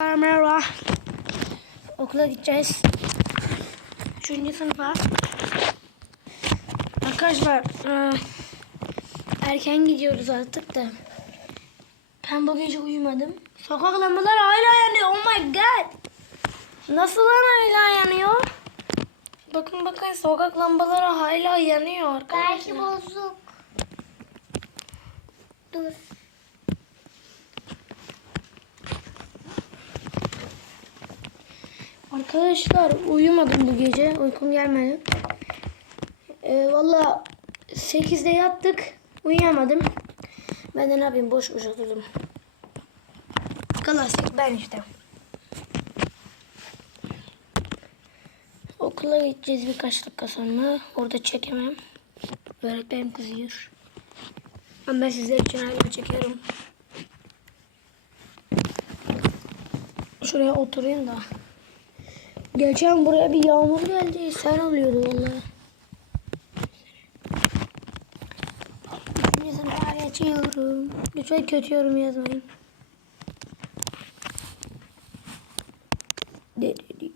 Merhaba. Okula gideceğiz. Üçüncü sınıfa. Arkadaşlar e, erken gidiyoruz artık da. Ben bu gece uyumadım. Sokak lambaları hala yanıyor. Oh my god. Nasıl lan hala yanıyor? Bakın bakın sokak lambaları hala yanıyor arkadaşlar. Belki bozuk. Dur. Arkadaşlar uyumadım bu gece. Uykum gelmedi. Ee, Valla 8'de yattık. Uyuyamadım. Ben de ne yapayım boş boş oturdum. Klasik ben işte. Okula gideceğiz birkaç dakika sonra. Orada çekemem. Öğretmenim kızıyor. Ama ben sizler için hala çekiyorum. Şuraya oturayım da. Geçen buraya bir yağmur geldi. Sen oluyordu vallahi. Şimdi sana geçiyorum. Lütfen kötü yorum yazmayın. Dedi.